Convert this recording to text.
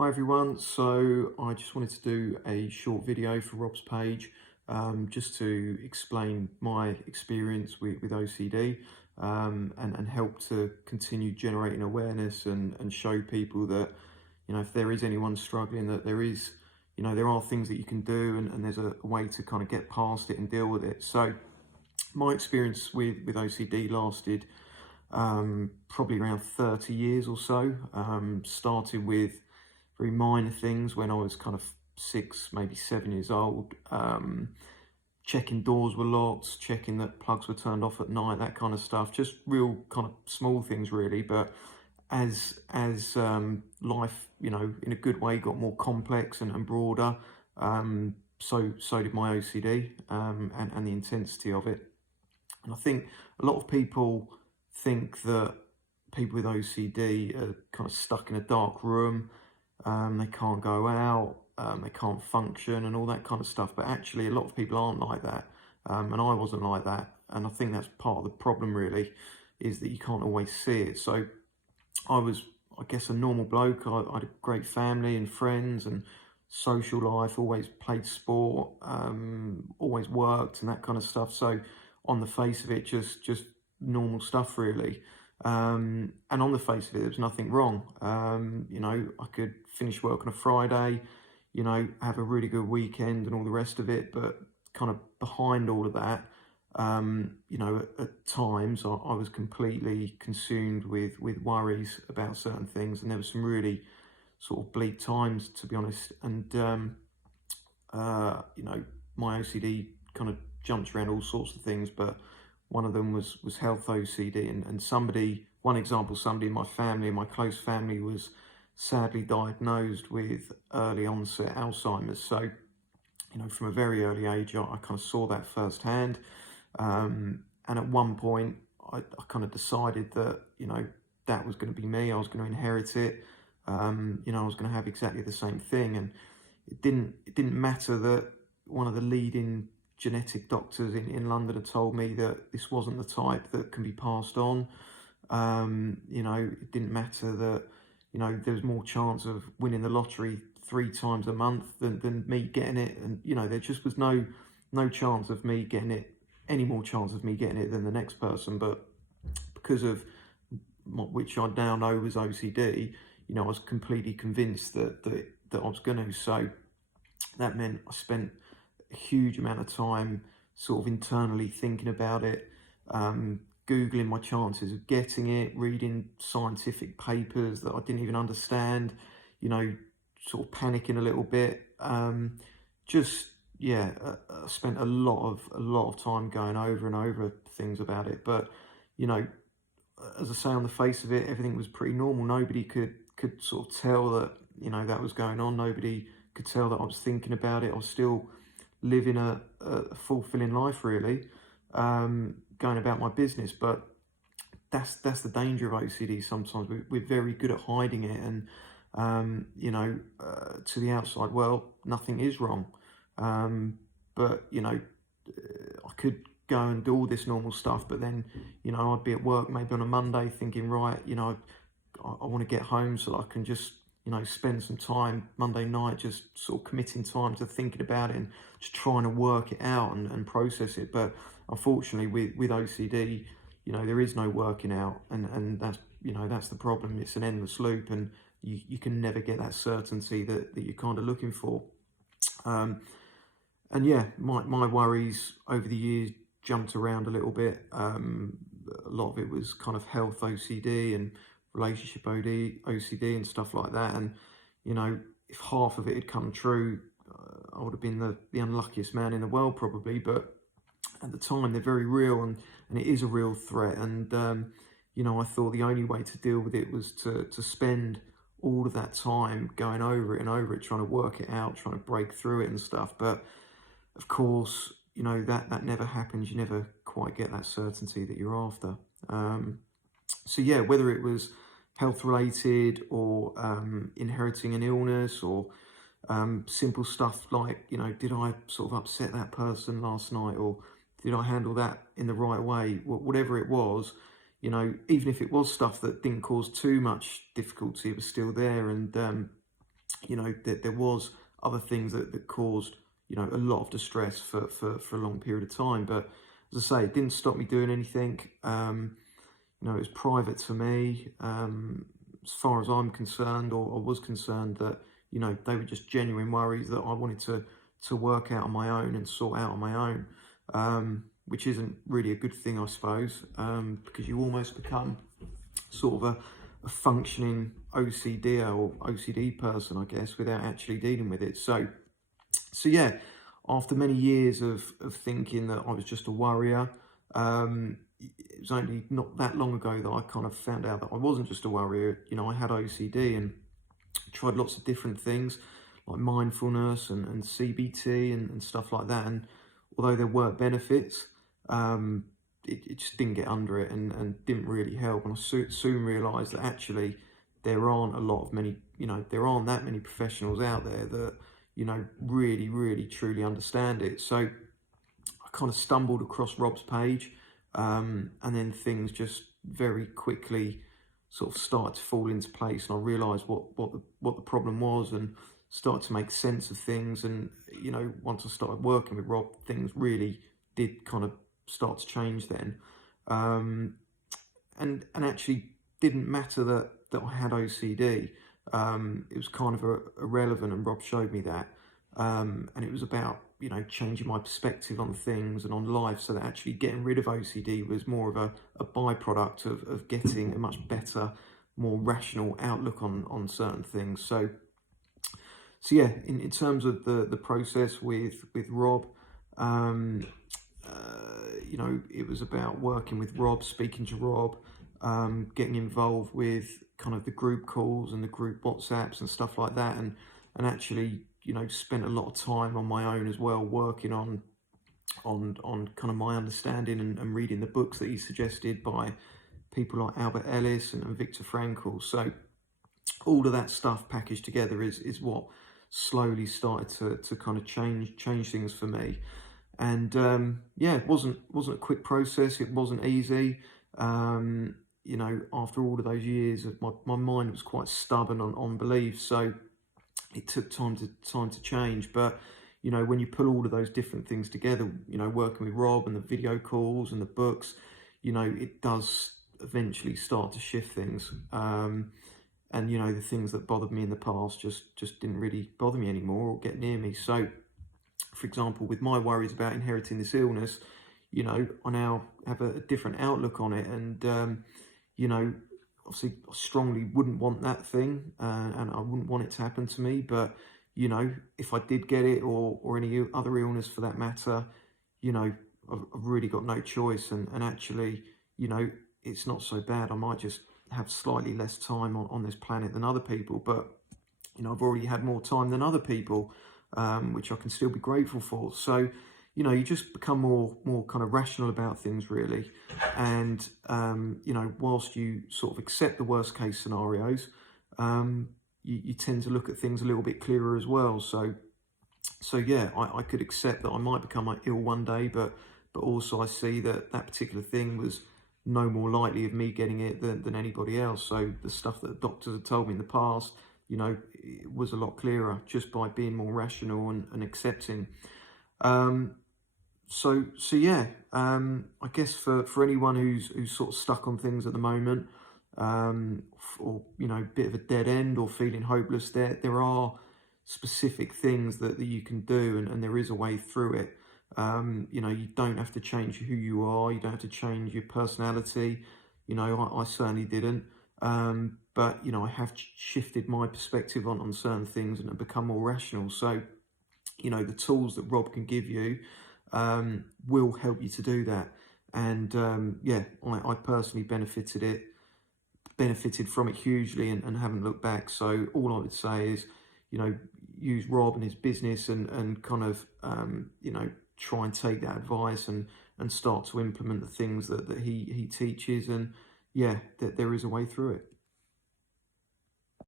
Hi everyone, so I just wanted to do a short video for Rob's page just to explain my experience with OCD and help to continue generating awareness and show people that, if there is anyone struggling, that there is, there are things that you can do and there's a way to kind of get past it and deal with it. So my experience with OCD lasted probably around 30 years or so. Started with very minor things when I was kind of 6, maybe 7 years old. Checking doors were locked, checking that plugs were turned off at night, that kind of stuff. Just real kind of small things really. But as life, in a good way, got more complex and broader, so did my OCD and the intensity of it. And I think a lot of people think that people with OCD are kind of stuck in a dark room. They can't go out, they can't function and all that kind of stuff. But actually a lot of people aren't like that. And I wasn't like that. And I think that's part of the problem really, is that you can't always see it. So I was, I guess, a normal bloke. I had a great family and friends and social life, always played sport, always worked and that kind of stuff. So on the face of it, just normal stuff really. And on the face of it, there was nothing wrong. I could finish work on a Friday, have a really good weekend and all the rest of it. But kind of behind all of that, at times I was completely consumed with worries about certain things. And there were some really sort of bleak times, to be honest. And, my OCD kind of jumped around all sorts of things, but one of them was health OCD, and one example, somebody in my family, my close family, was sadly diagnosed with early onset Alzheimer's. So, from a very early age, I kind of saw that firsthand. And at one point, I kind of decided that, that was going to be me. I was going to inherit it. I was going to have exactly the same thing. And it didn't matter that one of the leading genetic doctors in London had told me that this wasn't the type that can be passed on. It didn't matter that, there was more chance of winning the lottery 3 times a month than me getting it. And, there just was no chance of me getting it, any more chance of me getting it than the next person. But because of which I now know was OCD, I was completely convinced that I was going to. So that meant I spent a huge amount of time sort of internally thinking about it, Googling my chances of getting it, reading scientific papers that I didn't even understand, sort of panicking a little bit. I spent a lot of time going over and over things about it. But, as I say, on the face of it, everything was pretty normal. Nobody could sort of tell that, that was going on. Nobody could tell that I was thinking about it. I was still living a fulfilling life really, going about my business. But that's the danger of OCD. Sometimes we're very good at hiding it, and to the outside world nothing is wrong, but I could go and do all this normal stuff, but then I'd be at work maybe on a Monday thinking, right, I want to get home so that I can just spend some time Monday night just sort of committing time to thinking about it and just trying to work it out and process it. But unfortunately with OCD, there is no working out, and that's the problem. It's an endless loop, and you can never get that certainty that you're kind of looking for. And yeah, my worries over the years jumped around a little bit. A lot of it was kind of health OCD and relationship OCD and stuff like that. And, if half of it had come true, I would have been the unluckiest man in the world probably. But at the time, they're very real, and it is a real threat. And, I thought the only way to deal with it was to spend all of that time going over it and over it, trying to work it out, trying to break through it and stuff. But of course, that never happens. You never quite get that certainty that you're after. So yeah, whether it was health related or inheriting an illness, or simple stuff like, did I sort of upset that person last night, or did I handle that in the right way? Whatever it was, even if it was stuff that didn't cause too much difficulty, it was still there. And you know, there was other things that caused, you know, a lot of distress for a long period of time. But as I say, it didn't stop me doing anything. You know, it was private to me, as far as I'm concerned, or was concerned, that, you know, they were just genuine worries that I wanted to work out on my own and sort out on my own, which isn't really a good thing, I suppose, because you almost become sort of a functioning OCD or OCD person, I guess, without actually dealing with it. So yeah, after many years of thinking that I was just a worrier, it was only not that long ago that I kind of found out that I wasn't just a worrier. You know, I had OCD and tried lots of different things like mindfulness and CBT and stuff like that. And although there were benefits, it just didn't get under it and didn't really help. And I soon realised that actually there aren't there aren't that many professionals out there that, you know, really truly understand it. So I kind of stumbled across Rob's page, and then things just very quickly sort of started to fall into place, and I realised what the problem was, and started to make sense of things. And, you know, once I started working with Rob, things really did kind of start to change then. And actually didn't matter that I had OCD. It was kind of irrelevant, and Rob showed me that. And it was about, you know, changing my perspective on things and on life, so that actually getting rid of OCD was more of a byproduct of getting a much better, more rational outlook on certain things. So yeah, in terms of the process with Rob, you know, it was about working with Rob, speaking to Rob, getting involved with kind of the group calls and the group WhatsApps and stuff like that, and actually, you know, spent a lot of time on my own as well, working on kind of my understanding and reading the books that he suggested by people like Albert Ellis and Viktor Frankl. So all of that stuff packaged together is what slowly started to kind of change things for me. And yeah, it wasn't a quick process. It wasn't easy. You know, after all of those years, my mind was quite stubborn on beliefs. So it took time to change. But, you know, when you pull all of those different things together, you know, working with Rob and the video calls and the books, you know, it does eventually start to shift things. And, you know, the things that bothered me in the past just didn't really bother me anymore or get near me. So, for example, with my worries about inheriting this illness, you know, I now have a different outlook on it. And, you know, obviously I strongly wouldn't want that thing, and I wouldn't want it to happen to me. But, you know, if I did get it, or any other illness for that matter, you know, I've really got no choice. And actually, you know, it's not so bad. I might just have slightly less time on this planet than other people, but, you know, I've already had more time than other people, which I can still be grateful for. So, you know, you just become more kind of rational about things, really. And, you know, whilst you sort of accept the worst case scenarios, you tend to look at things a little bit clearer as well. So yeah, I could accept that I might become ill one day, but also I see that particular thing was no more likely of me getting it than anybody else. So the stuff that the doctors had told me in the past, you know, it was a lot clearer just by being more rational and accepting. So yeah, I guess for anyone who's sort of stuck on things at the moment, or, you know, bit of a dead end or feeling hopeless, there are specific things that you can do, and there is a way through it. You know, you don't have to change who you are. You don't have to change your personality. You know, I certainly didn't. But, you know, I have shifted my perspective on certain things and have become more rational. So, you know, the tools that Rob can give you will help you to do that. And yeah, I personally benefited from it hugely, and haven't looked back. So all I would say is, you know, use Rob and his business and kind of, you know, try and take that advice and start to implement the things that he teaches. And yeah, that there is a way through it.